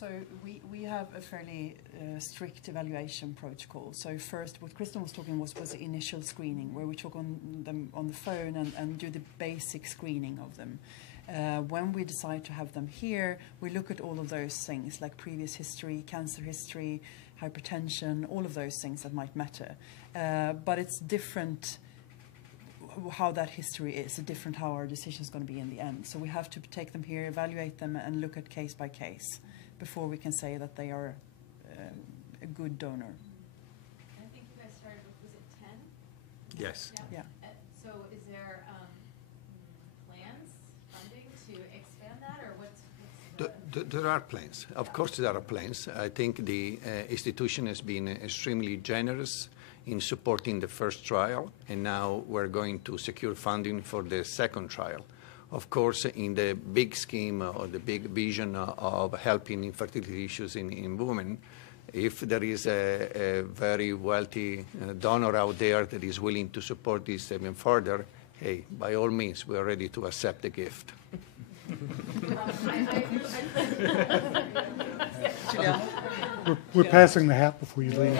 So we have a fairly strict evaluation protocol. So first, what Kristen was talking was the initial screening, where we talk on them on the phone and do the basic screening of them. When we decide to have them here, we look at all of those things, like previous history, cancer history, hypertension, all of those things that might matter. But it's different how that history is, different how our decision is going to be in the end. So we have to take them here, evaluate them, and look at case by case before we can say that they are a good donor. I think you guys started with, was it 10? Yes. Yeah. So is there plans, funding to expand that, or what's There are plans. Of course there are plans. I think the institution has been extremely generous in supporting the first trial, and now we're going to secure funding for the second trial. Of course, in the big scheme or the big vision of helping infertility issues in women, if there is a very wealthy donor out there that is willing to support this even further, hey, by all means, we are ready to accept the gift. We're passing the hat before you leave.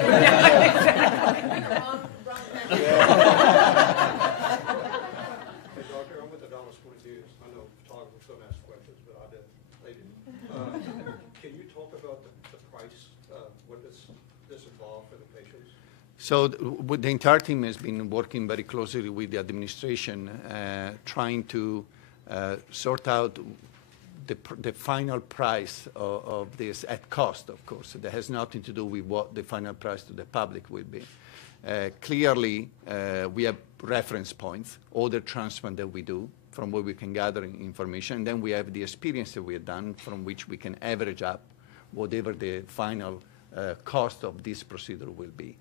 Doctor, I'm with the Dallas 22. I know photographers don't ask questions, but they do. Can you talk about the price? What does this involve for the patients? So the entire team has been working very closely with the administration, trying to sort out the final price of this at cost, of course. That has nothing to do with what the final price to the public will be. Clearly, we have reference points, other transplant that we do, from where we can gather information, and then we have the experience that we have done from which we can average up whatever the final cost of this procedure will be.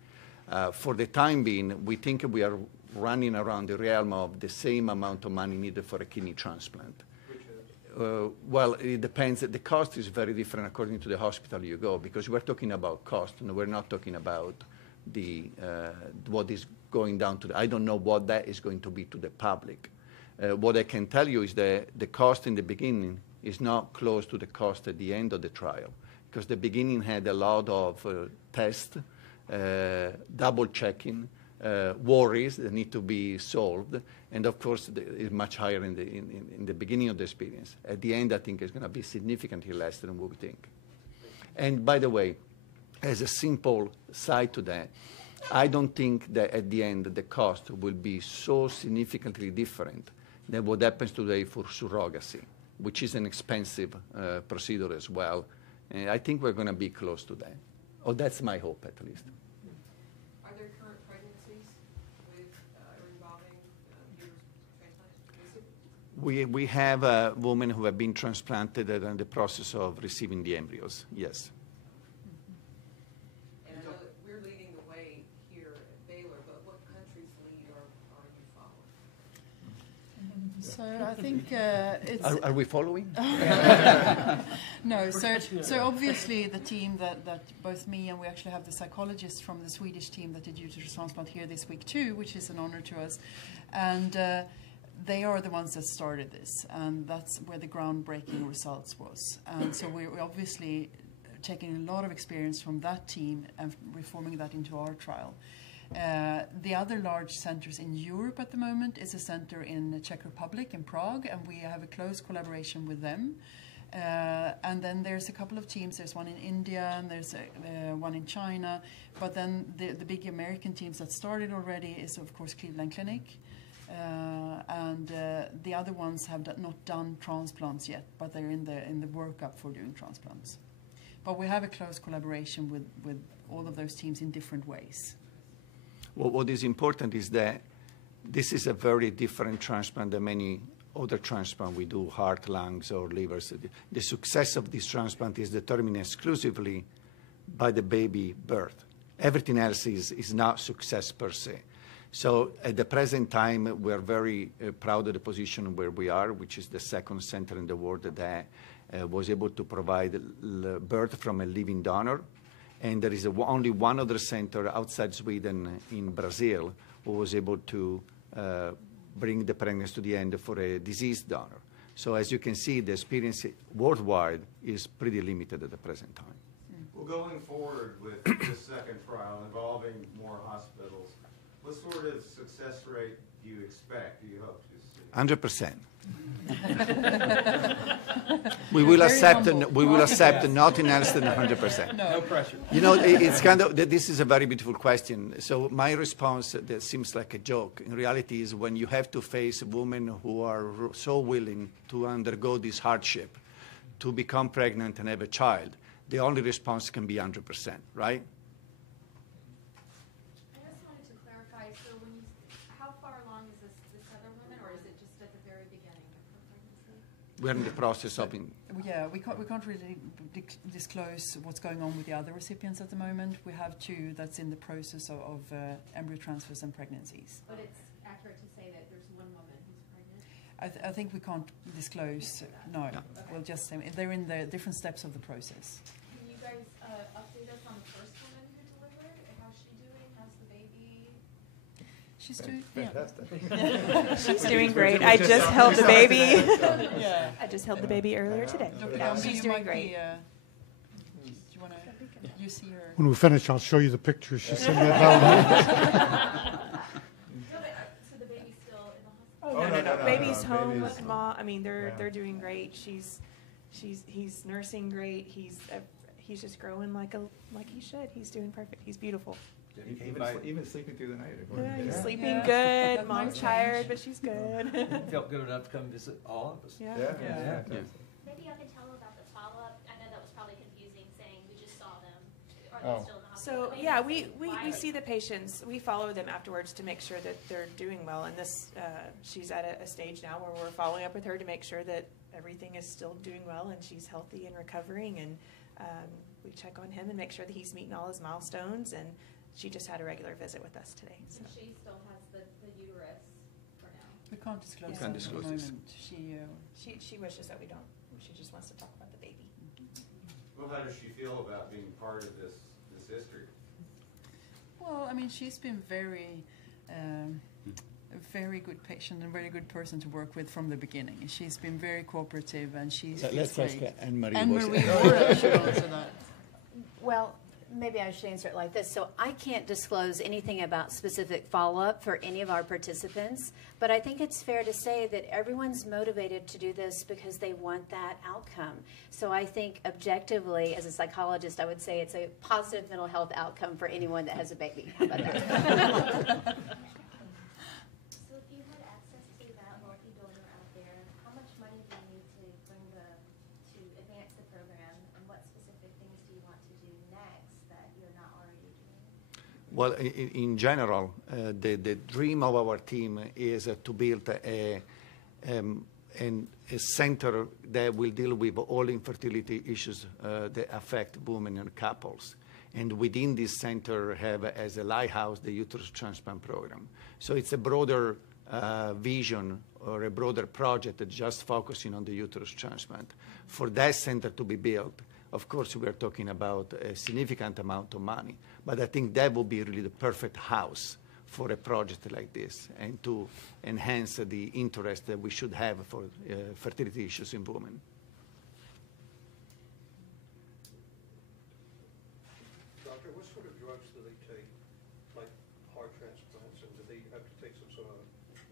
For the time being, we think we are running around the realm of the same amount of money needed for a kidney transplant. Well, it depends. The cost is very different according to the hospital you go, because we're talking about cost, and we're not talking about the what is going down to I don't know what that is going to be to the public. What I can tell you is that the cost in the beginning is not close to the cost at the end of the trial, because the beginning had a lot of tests, double checking, worries that need to be solved, and of course it's much higher in the beginning of the experience. At the end, I think it's going to be significantly less than what we think. And by the way, as a simple side to that, I don't think that at the end the cost will be so significantly different than what happens today for surrogacy, which is an expensive procedure as well. And I think we're going to be close to that. Or that's my hope, at least. Are there current pregnancies with involving uterus transplant? We have women who have been transplanted and are in the process of receiving the embryos, yes. And I know that we're leading the way here at Baylor, but what country's lead are you following? So I think it's... Are we following? No, so obviously the team that both me and we actually have the psychologist from the Swedish team that did uterus transplant here this week too, which is an honor to us. And they are the ones that started this, and that's where the groundbreaking results was. And so we're obviously taking a lot of experience from that team and reforming that into our trial. The other large centers in Europe at the moment is a center in the Czech Republic, in Prague, and we have a close collaboration with them. And then there's a couple of teams. There's one in India and there's one in China. But then the big American teams that started already is, of course, Cleveland Clinic. And the other ones have not done transplants yet, but they're in the workup for doing transplants. But we have a close collaboration with all of those teams in different ways. Well, what is important is that this is a very different transplant than many other transplants we do, heart, lungs, or livers. The success of this transplant is determined exclusively by the baby birth. Everything else is not success per se. So at the present time, we're very proud of the position where we are, which is the second center in the world that was able to provide birth from a living donor. And there is only one other center outside Sweden in Brazil who was able to bring the pregnancy to the end for a deceased donor. So as you can see, the experience worldwide is pretty limited at the present time. Well, going forward with this second trial involving more hospitals, what sort of success rate do you expect, do you hope to see? 100%. We will accept nothing else than 100%. No pressure. You know, it's kind of, this is a very beautiful question. So my response, that seems like a joke, in reality is when you have to face women who are so willing to undergo this hardship, to become pregnant and have a child, the only response can be 100%, right? I just wanted to clarify, so when you, how far along is this other woman, or is it just at the very beginning of her pregnancy? We're in the process of... Yeah, we can't really disclose what's going on with the other recipients at the moment. We have 2 that's in the process of embryo transfers and pregnancies. But it's accurate to say that there's one woman who's pregnant? I think we can't disclose. No, we'll just say they're in the different steps of the process. Can you guys update us on the first woman who delivered? How's she doing? How's the baby? She's doing She's doing great. I just held the baby. Yeah. I just held the baby earlier today. Dr. Yeah, Gombe, she's you doing might great. be, do you want to? You see her. When we finish, I'll show you the pictures she sent me about. No, but, so the baby's still in the hospital? Oh, no. Baby's no. home Baby's- with mom. I mean, they're Yeah. doing great. He's nursing great. He's just growing like he should. He's doing perfect. He's beautiful. Even sleeping through the night. Yeah, he's Yeah. sleeping Yeah. good. That Mom's might tired, change. but she's good. Felt good enough to come visit all of us. Yeah. Yeah. Maybe y'all can tell them about the follow-up. I know that was probably confusing, saying we just saw them. Are Oh. they still in the hospital? So Maybe yeah, explain we why. see the patients. We follow them afterwards to make sure that they're doing well. And this, she's at a stage now where we're following up with her to make sure that everything is still doing well and she's healthy and recovering. And we check on him and make sure that he's meeting all his milestones. And she just had a regular visit with us today. So. And she still has the uterus for now? We can't disclose Yeah. that Can't at the disclose this. moment. She wishes that we don't. She just wants to talk about the baby. Well, how does she feel about being part of this history? Well, I mean, she's been very, a very good patient and very good person to work with from the beginning. She's been very cooperative, and she's Let's ask great. Anne-Marie. Anne-Marie Laura should answer that. Well, maybe I should answer it like this. So I can't disclose anything about specific follow-up for any of our participants, but I think it's fair to say that everyone's motivated to do this because they want that outcome. So I think objectively, as a psychologist, I would say it's a positive mental health outcome for anyone that has a baby. How about that? So if you had access to that multi-donor out there, how much money do you need to to advance the program, and what specific things do you want to do next that you're not already doing? Well, in general, the dream of our team is to build a center that will deal with all infertility issues that affect women and couples. And within this center have as a lighthouse the uterus transplant program. So it's a broader vision or a broader project that just focusing on the uterus transplant. For that center to be built, of course, we are talking about a significant amount of money, but I think that would be really the perfect house for a project like this and to enhance the interest that we should have for fertility issues in women. Doctor, what sort of drugs do they take, like heart transplants, and do they have to take some sort of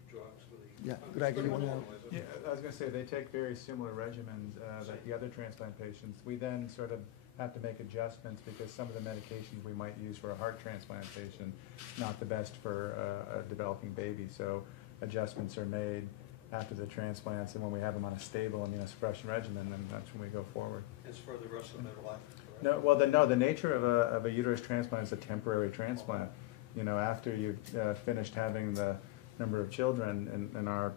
drugs? Yeah, Greg, you want to? Yeah, I was going to say, they take very similar regimens like the other transplant patients. We then sort of have to make adjustments because some of the medications we might use for a heart transplant patient, not the best for a developing baby. So adjustments are made after the transplants, and when we have them on a stable immunosuppression regimen, then that's when we go forward. It's for the rest of their life, correct? No, well, the nature of a uterus transplant is a temporary transplant. You know, after you've finished having the number of children in our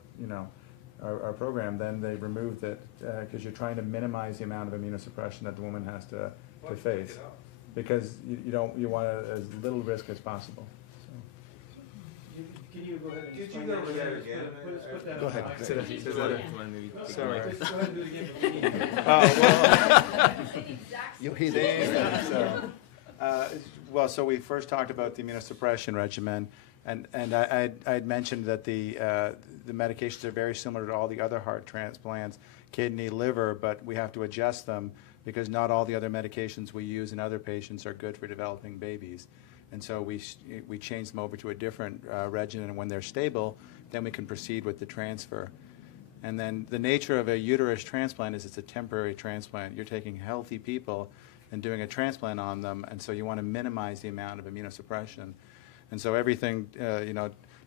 our program, then they remove that because you're trying to minimize the amount of immunosuppression that the woman has to Why face, do you take it out? because you want as little risk as possible. So. Can you go ahead and explain that again? Put that Go on ahead. mic. Say that- Just say go that ahead. Sorry. Go ahead and do it again. You hit it. So, Well, so we first talked about the immunosuppression regimen, and I'd mentioned that the medications are very similar to all the other heart transplants, kidney, liver, but we have to adjust them because not all the other medications we use in other patients are good for developing babies. And so we change them over to a different regimen, and when they're stable, then we can proceed with the transfer. And then the nature of a uterus transplant is it's a temporary transplant. You're taking healthy people and doing a transplant on them, and so you want to minimize the amount of immunosuppression. And so everything,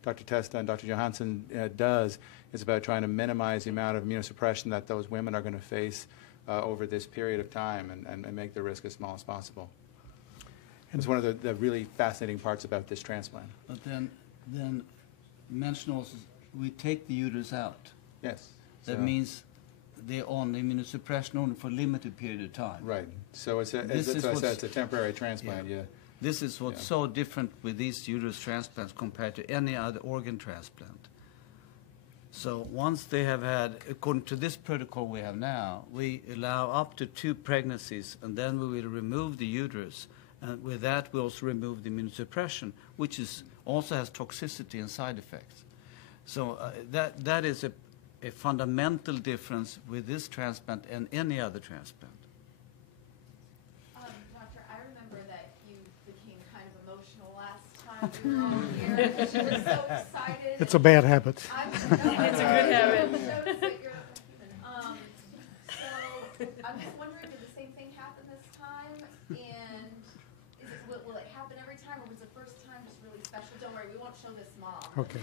Dr. Testa and Dr. Johansson does is about trying to minimize the amount of immunosuppression that those women are going to face over this period of time and make the risk as small as possible. It's one of the really fascinating parts about this transplant. But then mention also, we take the uterus out. Yes. That means they're on immunosuppression only for a limited period of time. Right. So it's a temporary transplant, yeah. This is what's so different with these uterus transplants compared to any other organ transplant. So once they have had, according to this protocol we have now, we allow up to 2 pregnancies, and then we will remove the uterus. And with that, we also remove the immunosuppression, which also has toxicity and side effects. So that is a fundamental difference with this transplant and any other transplant. Doctor, I remember that you became kind of emotional last time we were all here. You were so excited. It's a bad habit. It's a good habit. So I'm just wondering, did the same thing happen this time? And will it happen every time, or was the first time just really special? Don't worry, we won't show this mom. Okay.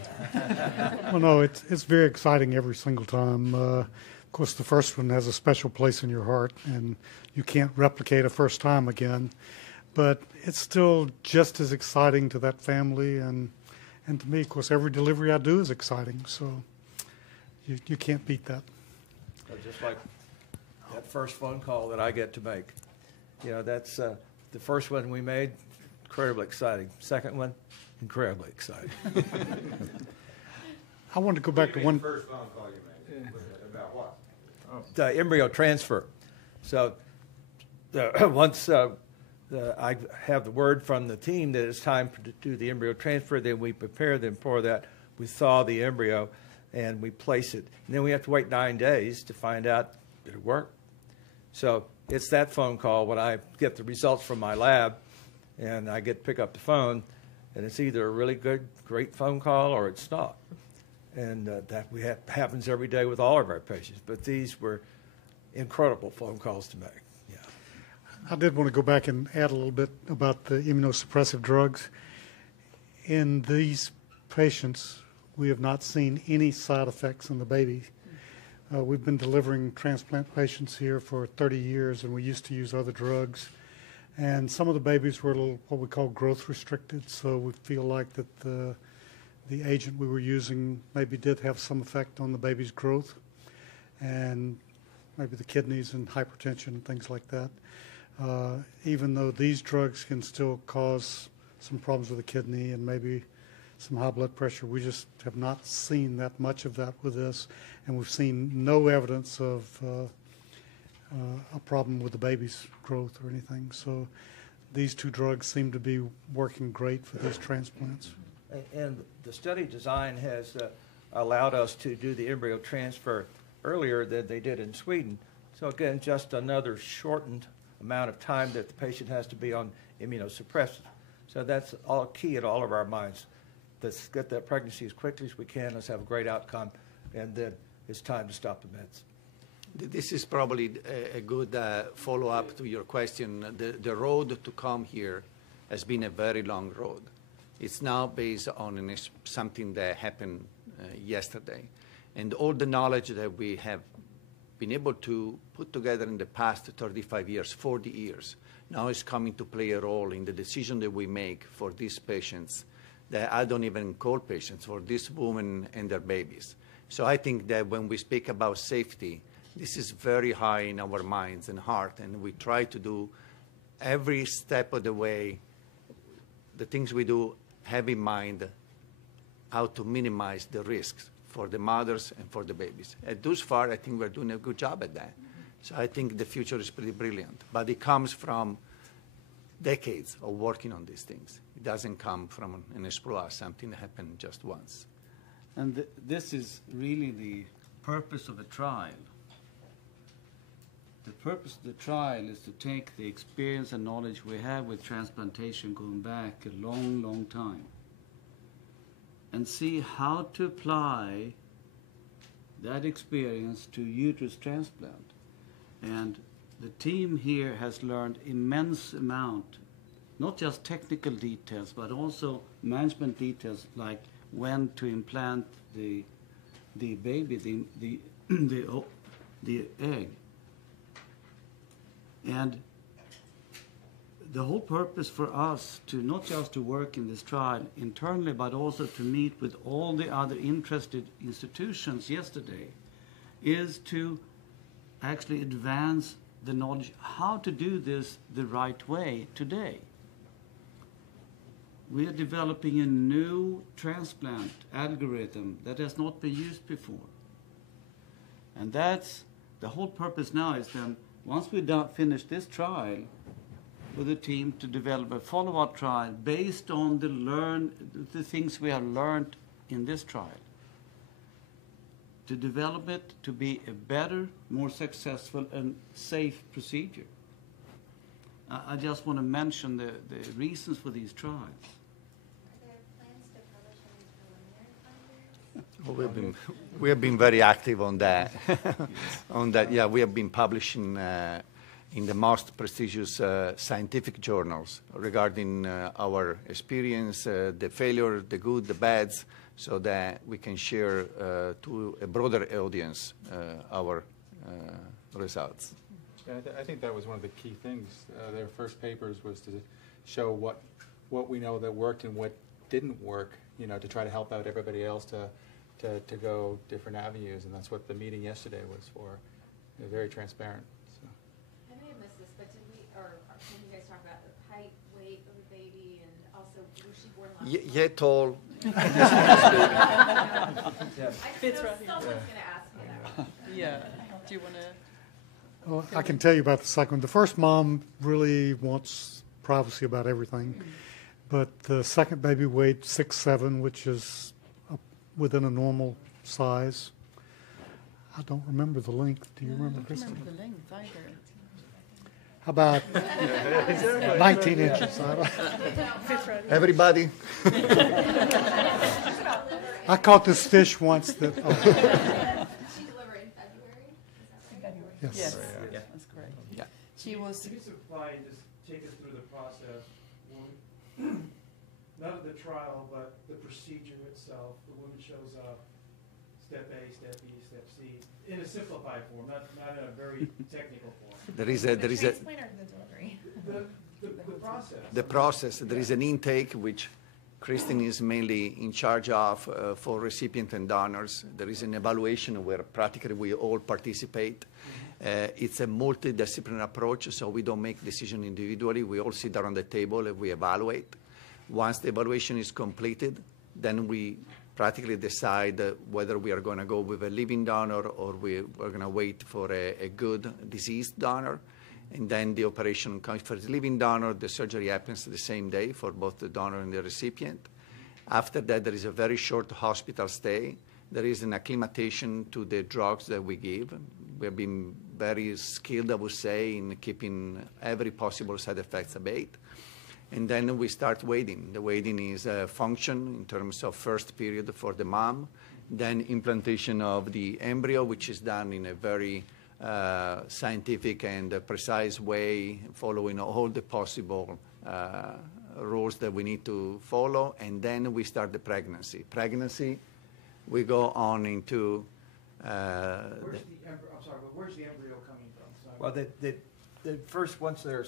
Well, no, it's very exciting every single time. Of course, the first one has a special place in your heart, and you can't replicate a first time again. But it's still just as exciting to that family, and to me, of course, every delivery I do is exciting. So you can't beat that. Just like that first phone call that I get to make. That's the first one we made, incredibly exciting. Second one, incredibly exciting. I want to go back to one. The first phone call you made. About what? The embryo transfer. So once I have the word from the team that it's time to do the embryo transfer, then we prepare them for that. We thaw the embryo and we place it. And then we have to wait 9 days to find out did it work. So it's that phone call when I get the results from my lab and I get to pick up the phone, and it's either a really good, great phone call or it's not. And that happens every day with all of our patients. But these were incredible phone calls to make. Yeah. I did want to go back and add a little bit about the immunosuppressive drugs. In these patients, we have not seen any side effects in the baby. We've been delivering transplant patients here for 30 years, and we used to use other drugs. And some of the babies were a little, what we call growth restricted, so we feel like that the agent we were using maybe did have some effect on the baby's growth, and maybe the kidneys and hypertension and things like that. Even though these drugs can still cause some problems with the kidney and maybe some high blood pressure, we just have not seen that much of that with this, and we've seen no evidence of a problem with the baby's growth or anything. So these 2 drugs seem to be working great for these transplants. And the study design has allowed us to do the embryo transfer earlier than they did in Sweden. So again, just another shortened amount of time that the patient has to be on immunosuppressant. So that's all key in all of our minds. Let's get that pregnancy as quickly as we can. Let's have a great outcome, and then it's time to stop the meds. This is probably a good follow-up to your question. The road to come here has been a very long road. It's now based on something that happened yesterday. And all the knowledge that we have been able to put together in the past 35 years, 40 years, now is coming to play a role in the decision that we make for these patients that I don't even call patients, for these women and their babies. So I think that when we speak about safety, this is very high in our minds and heart, and we try to do every step of the way, the things we do have in mind how to minimize the risks for the mothers and for the babies. And thus far, I think we're doing a good job at that. So I think the future is pretty brilliant. But it comes from decades of working on these things. It doesn't come from an exploit, something that happened just once. And this is really the purpose of a trial. The purpose of the trial is to take the experience and knowledge we have with transplantation going back a long, long time and see how to apply that experience to uterus transplant. And the team here has learned immense amount, not just technical details, but also management details like when to implant the baby, the egg. And the whole purpose for us to not just to work in this trial internally, but also to meet with all the other interested institutions yesterday, is to actually advance the knowledge how to do this the right way today. We are developing a new transplant algorithm that has not been used before. And that's the whole purpose now is then, once we finish this trial with the team, to develop a follow-up trial based on the things we have learned in this trial. To develop it to be a better, more successful and safe procedure. I just want to mention the reasons for these trials. Are there plans to publish any preliminary findings? Well, we have been very active on that. On that, yeah, we have been publishing in the most prestigious scientific journals regarding our experience, the failure, the good, the bads, so that we can share to a broader audience our results. Yeah, I think that was one of the key things. Their first papers was to show what we know that worked and what didn't work, you know, to try to help out everybody else to go different avenues, and that's what the meeting yesterday was for. Very transparent. So. I may have missed this, but did we, or can you guys talk about the height, weight of the baby, and also was she born last month? Yet tall. I just know someone's going to ask me that. Yeah. Do you want to? Well, I can tell you about the second one. The first mom really wants privacy about everything, but the second baby weighed 6'7", which is within a normal size. I don't remember the length. Do you remember, Kristen? I don't remember the length either. How about 19 inches? Everybody? I caught this fish once that... Did she deliver in February? Is that right? Yes. Yes, that's correct. Yeah. She was. Can you supply and just take us through the process? Not the trial, but the procedure itself. The woman shows up, step A, step B, step C, in a simplified form, not in a very technical form. There is a The delivery. The process. The process. There is an intake which Kristen is mainly in charge of for recipient and donors. There is an evaluation where practically we all participate. It's a multidisciplinary approach, so we don't make decisions individually. We all sit around the table and we evaluate. Once the evaluation is completed, then we practically decide whether we are going to go with a living donor or we're going to wait for a good deceased donor. And then the operation comes for the living donor. The surgery happens the same day for both the donor and the recipient. After that, there is a very short hospital stay. There is an acclimatization to the drugs that we give. We have been very skilled, I would say, in keeping every possible side effects at bay. And then we start waiting. The waiting is function in terms of first period for the mom, then implantation of the embryo, which is done in a very scientific and precise way, following all the possible rules that we need to follow, and then we start the pregnancy. Pregnancy, we go on into... Where's the embryo coming from? Well, the first, once they're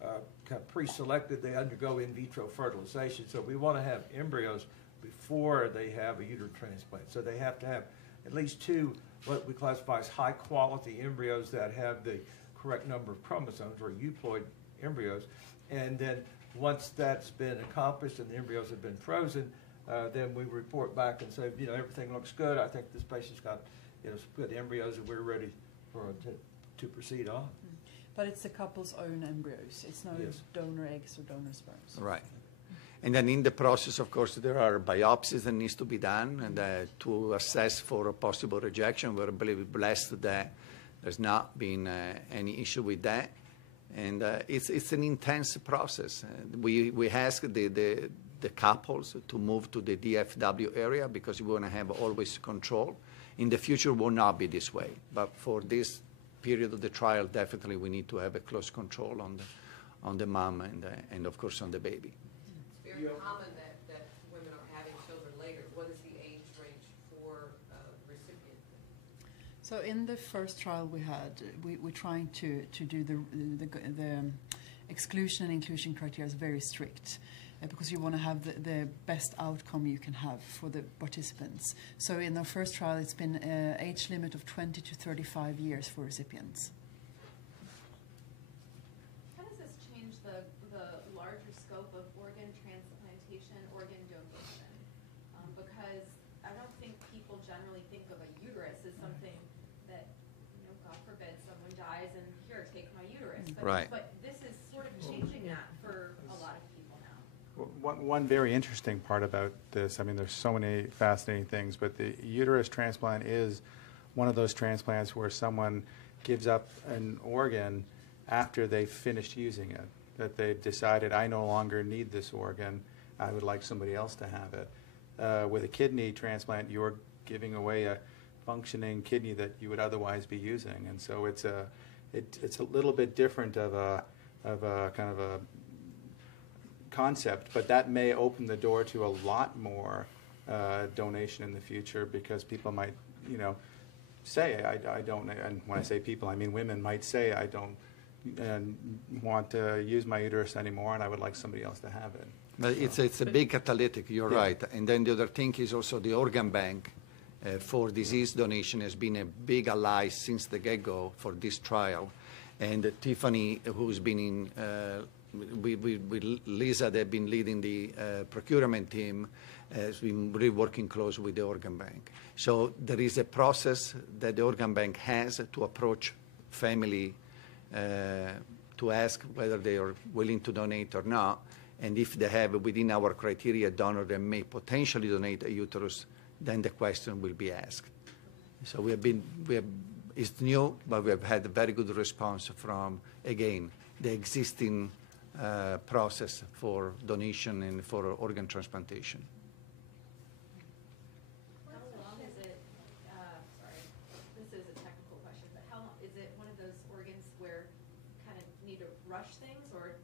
kind of pre-selected, they undergo in vitro fertilization. So we want to have embryos before they have a uterine transplant. So they have to have at least two, what we classify as high-quality embryos that have the correct number of chromosomes, or euploid embryos. And then once that's been accomplished and the embryos have been frozen, then we report back and say, you know, everything looks good. I think this patient's got, you know, some good embryos, and we're ready for to proceed on. But it's the couple's own embryos. It's no Yes. donor eggs or donor sperms. Right. And then in the process, of course, there are biopsies that needs to be done and to assess for a possible rejection. We're blessed that there's not been any issue with that. And it's an intense process. We ask the couples to move to the DFW area because we want to have always control. In the future, will not be this way. But for this period of the trial, definitely we need to have a close control on the mom and of course, on the baby. It's very common that women are having children later. What is the age range for the recipient? So in the first trial we had, we're trying to do the exclusion and inclusion criteria is very strict because you want to have the best outcome you can have for the participants. So in our first trial, it's been an age limit of 20 to 35 years for recipients. How does this change the larger scope of organ transplantation, organ donation? Because I don't think people generally think of a uterus as something that, God forbid, someone dies and here, take my uterus. But, Right. But this is sort of changing that for a lot of people now. One very interesting part about this, I mean, there's so many fascinating things, but the uterus transplant is one of those transplants where someone gives up an organ after they've finished using it, that they've decided, I no longer need this organ, I would like somebody else to have it. With a kidney transplant, you're giving away a functioning kidney that you would otherwise be using, and so it's a little bit different of a kind of a concept, but that may open the door to a lot more donation in the future because people might, say, I don't, and when I say people, I mean women might say, I don't want to use my uterus anymore and I would like somebody else to have it. But it's a big catalytic, you're right. And then the other thing is also the organ bank for disease donation has been a big ally since the get-go for this trial. And Tiffany, who's been in, with Lisa, they've been leading the procurement team, has been really working close with the organ bank. So there is a process that the organ bank has to approach family to ask whether they are willing to donate or not. And if they have within our criteria a donor that may potentially donate a uterus, then the question will be asked. So it's new, but we have had a very good response from, again, the existing process for donation and for organ transplantation. How long is it, sorry, this is a technical question, but how long, is it one of those organs where you kind of need to rush things, or is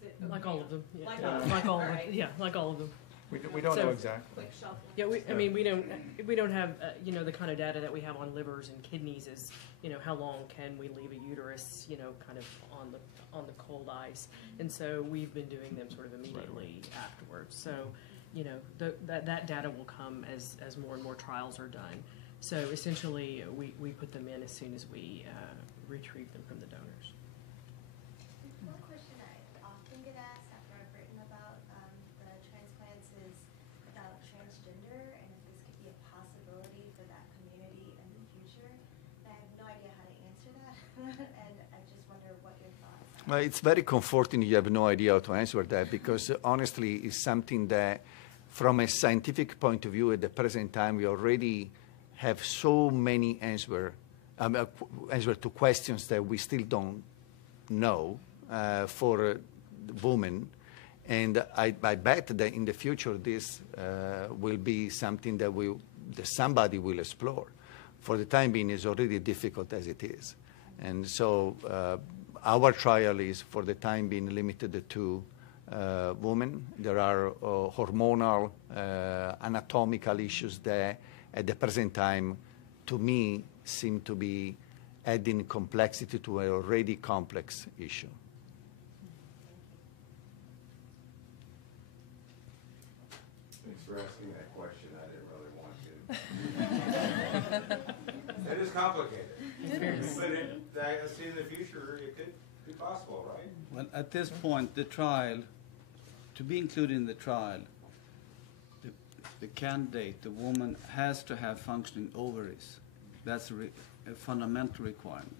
it? Like all of them. Yeah. Like all of them. right. Yeah, like all of them. We don't know exactly. Quick shelf life. Yeah, I mean, we don't have the kind of data that we have on livers and kidneys is how long can we leave a uterus kind of on the cold ice, and so we've been doing them sort of immediately afterwards. So that data will come as more and more trials are done. So essentially, we put them in as soon as we retrieve them from the donors. One question I often get asked after I've written about the transplants is about transgender and if this could be a possibility for that community in the future. And I have no idea how to answer that, and I just wonder what your thoughts are. Well, it's very comforting you have no idea how to answer that because honestly it's something that from a scientific point of view at the present time we already have so many answers to questions that we still don't know for women. And I bet that in the future this will be something that somebody will explore. For the time being, it's already difficult as it is. And so our trial is for the time being limited to women. There are hormonal, anatomical issues that at the present time, to me, seem to be adding complexity to an already complex issue. Thanks for asking that question. I didn't really want to. It is complicated. But I see in the future it could be possible, right? Well, at this point, the trial, to be included in the trial, the candidate, the woman, has to have functioning ovaries. That's a fundamental requirement.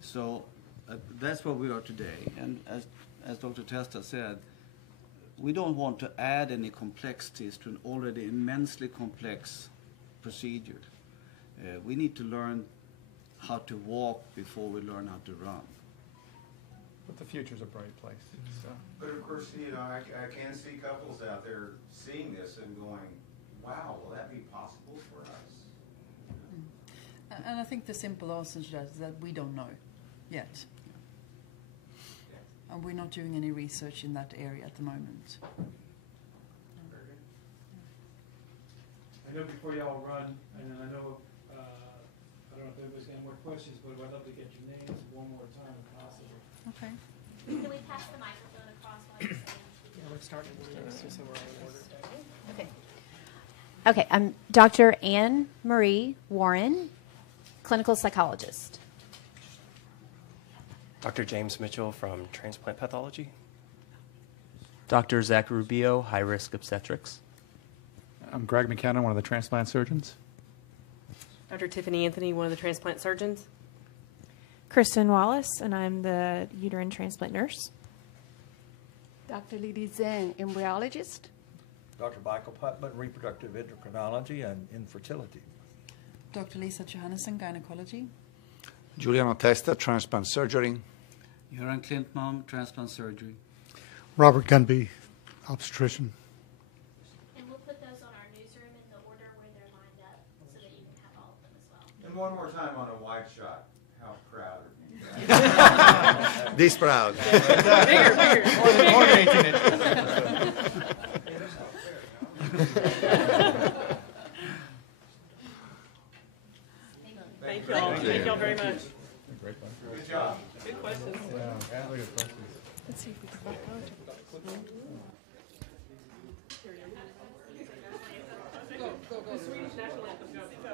So that's where we are today. And as Dr. Testa said, we don't want to add any complexities to an already immensely complex procedure. We need to learn how to walk before we learn how to run. But the future's a bright place. So. But of course, you know, I can see couples out there seeing this and going, wow, will that be possible for us? And I think the simple answer to that is that we don't know yet. And we're not doing any research in that area at the moment. I know before y'all run, and I know, I don't know if anybody's got any more questions, but I'd love to get your names one more time if possible. Okay. Can we pass the microphone across while you're saying? Yeah, we're starting just so we're all in order. Okay. Okay, I'm Dr. Anne Marie Warren, clinical psychologist. Dr. James Mitchell from Transplant Pathology. Dr. Zach Rubio, High Risk Obstetrics. I'm Greg McKenna, one of the transplant surgeons. Dr. Tiffany Anthony, one of the transplant surgeons. Kristen Wallace, and I'm the uterine transplant nurse. Dr. Liddy Zhang, embryologist. Dr. Michael Putman, reproductive endocrinology and infertility. Dr. Lisa Johannesson, gynecology. Juliano Testa, transplant surgery. Göran Klintman, transplant surgery. Robert Gunby, obstetrician. And we'll put those on our newsroom in the order where they're lined up so that you can have all of them as well. And one more time on a wide shot, how proud are you? This proud. Bigger. Coordinating it. Thank you all. Thank you all very much. Great one. Good job. Good questions. Yeah, really good questions. Let's see if we can find out. The Swedish national anthem. Go.